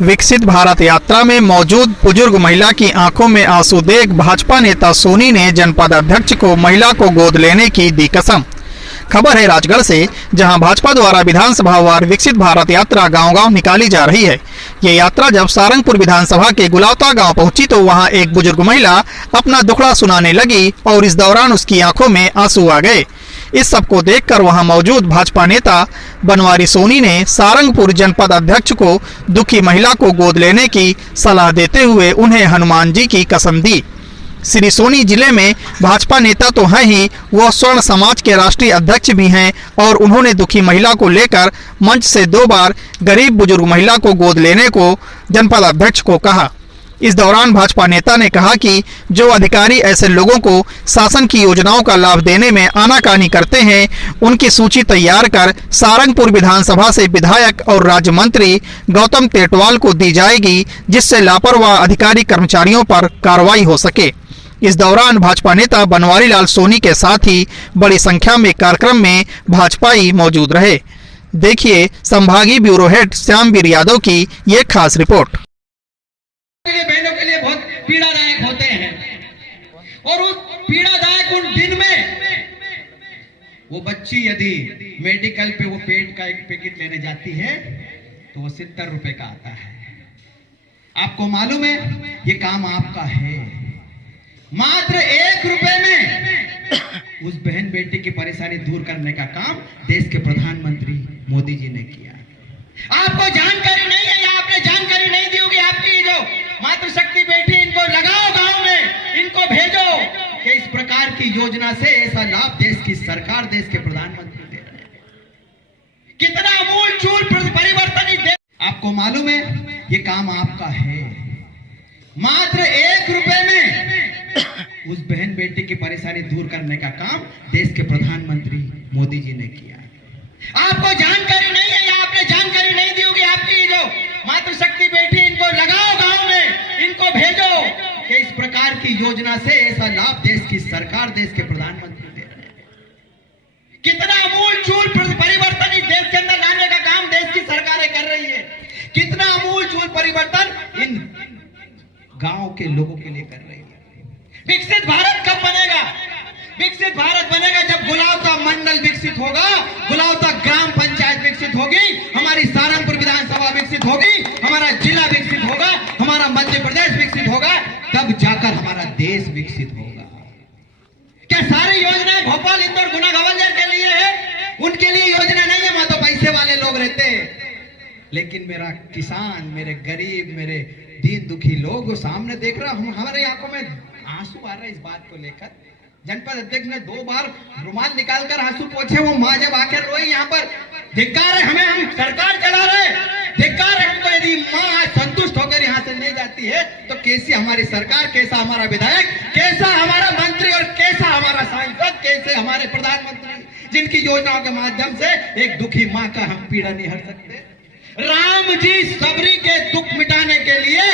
विकसित भारत यात्रा में मौजूद बुजुर्ग महिला की आंखों में आंसू देख भाजपा नेता सोनी ने जनपद अध्यक्ष को महिला को गोद लेने की दी कसम। खबर है राजगढ़ से, जहां भाजपा द्वारा विधानसभा वार विकसित भारत यात्रा गांव-गांव निकाली जा रही है। ये यात्रा जब सारंगपुर विधानसभा के गुलावता गांव पहुंची तो वहां एक बुजुर्ग महिला अपना दुखड़ा सुनाने लगी और इस दौरान उसकी आंखों में आंसू आ गए। इस सबको देखकर वहां मौजूद भाजपा नेता बनवारी सोनी ने सारंगपुर जनपद अध्यक्ष को दुखी महिला को गोद लेने की सलाह देते हुए उन्हें हनुमान जी की कसम दी। श्री सोनी जिले में भाजपा नेता तो हैं ही, वह स्वर्ण समाज के राष्ट्रीय अध्यक्ष भी हैं और उन्होंने दुखी महिला को लेकर मंच से 2 बार गरीब बुजुर्ग महिला को गोद लेने को जनपद अध्यक्ष को कहा। इस दौरान भाजपा नेता ने कहा कि जो अधिकारी ऐसे लोगों को शासन की योजनाओं का लाभ देने में आनाकानी करते हैं, उनकी सूची तैयार कर सारंगपुर विधानसभा से विधायक और राज्य मंत्री गौतम टेटवाल को दी जाएगी, जिससे लापरवाह अधिकारी कर्मचारियों पर कार्रवाई हो सके। इस दौरान भाजपा नेता बनवारी लाल सोनी के साथ ही बड़ी संख्या में कार्यक्रम में भाजपाई मौजूद रहे। देखिए संभागीय ब्यूरो हेड श्यामवीर यादव की ये खास रिपोर्ट। बहनों के लिए बहुत पीड़ादायक होते हैं और उस पीड़ादायक उन दिन में वो बच्ची यदि मेडिकल पे वो पेट का एक पैकेट लेने जाती है तो वो 70 रुपए का आता है। आपको मालूम है ये काम आपका है। मात्र 1 रुपए में उस बहन बेटी की परेशानी दूर करने का काम देश के प्रधानमंत्री मोदी जी ने किया। आपको जानकारी नहीं है या आपने जानकारी नहीं दी होगी। आपकी जो मातृशक्ति बेटी, इनको लगाओ गांव में, इनको भेजो कि इस प्रकार की योजना से ऐसा लाभ देश की सरकार, देश के प्रधानमंत्री दे रहे हैं। कितना आमूल-चूल परिवर्तन आपको मालूम है ये काम आपका है। मात्र 1 रुपए में उस बहन बेटी की परेशानी दूर करने का काम देश के प्रधानमंत्री मोदी जी ने किया। आपको जानकारी नहीं है या आपने जानकारी नहीं दी होगी। आपकी जो मातृशक्ति बेटी, इनको लगाओ गांव में, इनको भेजो कि इस प्रकार की योजना से ऐसा लाभ देश की सरकार, देश के प्रधानमंत्री दे रहे हैं। कितना आमूल-चूल परिवर्तन इस देश के अंदर लाने का काम देश की सरकारें कर रही है। कितना आमूल-चूल परिवर्तन इन गांव के लोगों के लिए कर रही है। विकसित भारत कब बनेगा? विकसित भारत बनेगा जब गुलावता मंडल विकसित होगा, गुलावता ग्राम पंचायत विकसित होगी, हमारी सारंगपुर विधानसभा विकसित होगी, हमारा जिला विकसित होगा, हमारा मध्य प्रदेश विकसित होगा, तब जाकर हमारा देश विकसित होगा। क्या सारी योजनाएं भोपाल, इंदौर, गुना, ग्वालियर के लिए है? उनके लिए योजना नहीं है, वहां तो पैसे वाले लोग रहते हैं। लेकिन मेरा किसान, मेरे गरीब, मेरे दीन दुखी लोग सामने देख रहा हूं, हमारे आंखों में आंसू आ रहा है इस बात को लेकर। जनपद अध्यक्ष ने 2 बार रुमाल निकालकर आंसू पोंछे। वो माँ जब आकर रोई, यहाँ पर धिक्कार है हमें, हम सरकार चला रहे, धिक्कार है हमको। यदि माँ संतुष्ट होकर यहाँ से नहीं जाती है तो कैसी हमारी सरकार, कैसा हमारा विधायक, कैसा हमारा मंत्री और कैसा हमारा सांसद, कैसे हमारे प्रधानमंत्री, जिनकी योजनाओं के माध्यम से एक दुखी माँ का हम पीड़ा नहीं हट सकते। राम जी सबरी के दुख मिटाने के लिए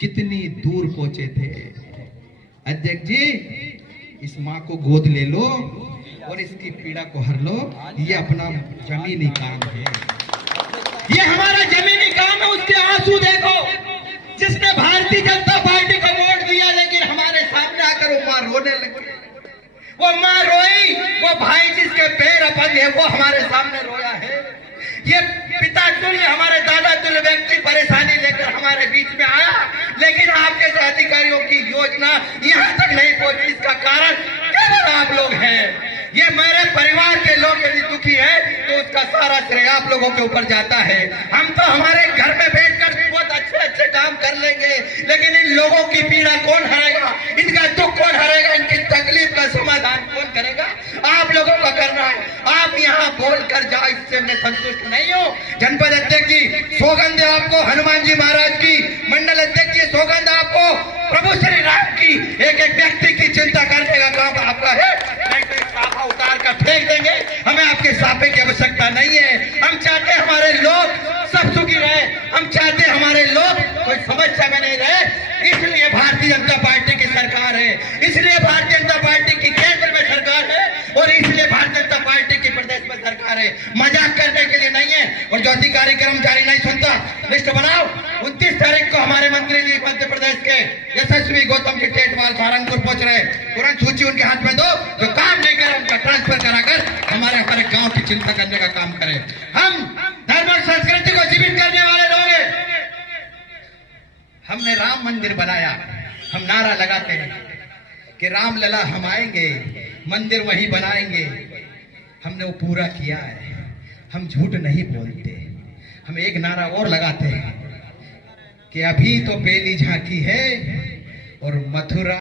कितनी दूर पहुंचे थे। अध्यक्ष जी, इस माँ को गोद ले लो और इसकी पीड़ा को हर लो। ये अपना जमीनी काम है, ये हमारा जमीनी काम है। उसके आंसू देखो। जिसने भारतीय जनता पार्टी को वोट दिया, लेकिन हमारे सामने आकर वो माँ रोने लगी। वो माँ रोई, वो भाई जिसके पैर अपंग है वो हमारे सामने रोया है। ये पिता तुल्य, हमारे दादा तुल्य व्यक्ति परेशानी लेकर हमारे बीच में आया, लेकिन आपके अधिकारियों की योजना यहाँ तक नहीं पहुंची। इसका कारण केवल आप लोग हैं। ये मेरे परिवार के लोग यदि दुखी है तो उसका सारा श्रेय आप लोगों के ऊपर जाता है। हम तो हमारे घर में बैठकर बहुत अच्छे काम कर लेंगे, लेकिन इन लोगों की पीड़ा कौन हरेगा, इनका दुख कौन हरेगा, इनकी तकलीफ का समाधान कौन करेगा? आप लोगों का करना है। आप यहाँ बोल कर जाओ, इससे मैं संतुष्ट नहीं हूँ। जनपद अध्यक्ष जी, सौगंध आपको हनुमान जी महाराज की, मंडल अध्यक्ष जी सौगंध आपको प्रभु श्री राम की। एक एक व्यक्ति की चिंता करने का काम आपका है। नहीं तो साफा उतार कर फेंक देंगे। हमें आपके साफे की आवश्यकता नहीं है। हम चाहते हमारे लोग सब सुखी रहे, हम चाहते हमारे लोग कोई समस्या में नहीं रहे। इसलिए भारतीय जनता पार्टी की सरकार है, इसलिए भारतीय जनता पार्टी की केंद्र में सरकार है और इसलिए भारतीय जनता पार्टी की प्रदेश में सरकार है। मजाक करने के लिए नहीं है। और ज्योति कार्यक्रम जारी नहीं सुनता, लिस्ट बनाओ। 29 तारीख को हमारे मंत्री जी मध्य प्रदेश के यशस्वी गौतम जी टेटवाल सहारनपुर पहुंच रहे, तुरंत सूची उनके हाथ में दो, जो काम नहीं करे उनका ट्रांसफर कराकर हमारे गांव की चिंता करने का काम करे। हम धर्म और संस्कृति को जीवित करने वाले लोग हैं। हमने राम मंदिर बनाया, हम नारा लगाते हैं कि राम लला हम आएंगे, मंदिर वहीं बनाएंगे। हमने वो पूरा किया है, हम झूठ नहीं बोलते। हम एक नारा और लगाते हैं कि अभी तो बेली झांकी है और मथुरा